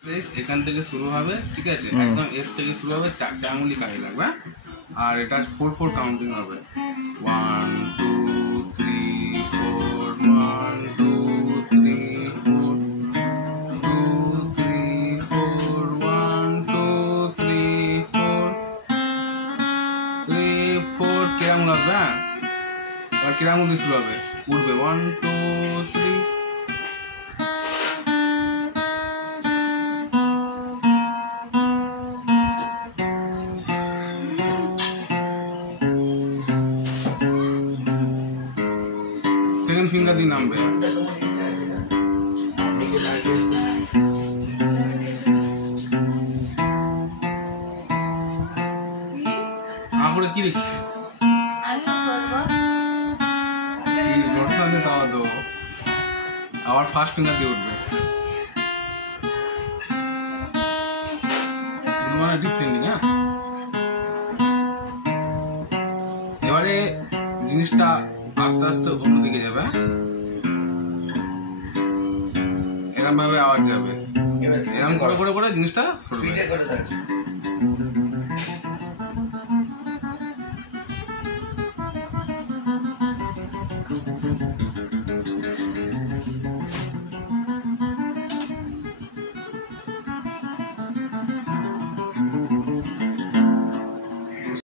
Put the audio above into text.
এখান থেকে শুরু হবে, ঠিক আছে, একদম এফ থেকে শুরু হবে, 4টে আঙুলি কাজে লাগবে, আর এটা 4/4 কাউন্টিং হবে। 1 2 3 4 1 2 3 4 2 3 4 1 2 3 4 3 4 কেরাম লাগবে। হ্যাঁ, আর কেরাম দিয়ে শুরু হবে, উঠবে 1 2 3। সেকেন্ড ফিঙ্গার দিয়ে নামবে। আমার কি লিখছে? আবার ফার্স্ট ফিঙ্গার দিয়ে উঠবে, ডিসেন্ডিং। হ্যাঁ, এবারে জিনিসটা আস্তে আস্তে অন্যদিকে যাবে, এরকম ভাবে আওয়াজ যাবে, এরকম করে করে করে জিনিসটা সরবে।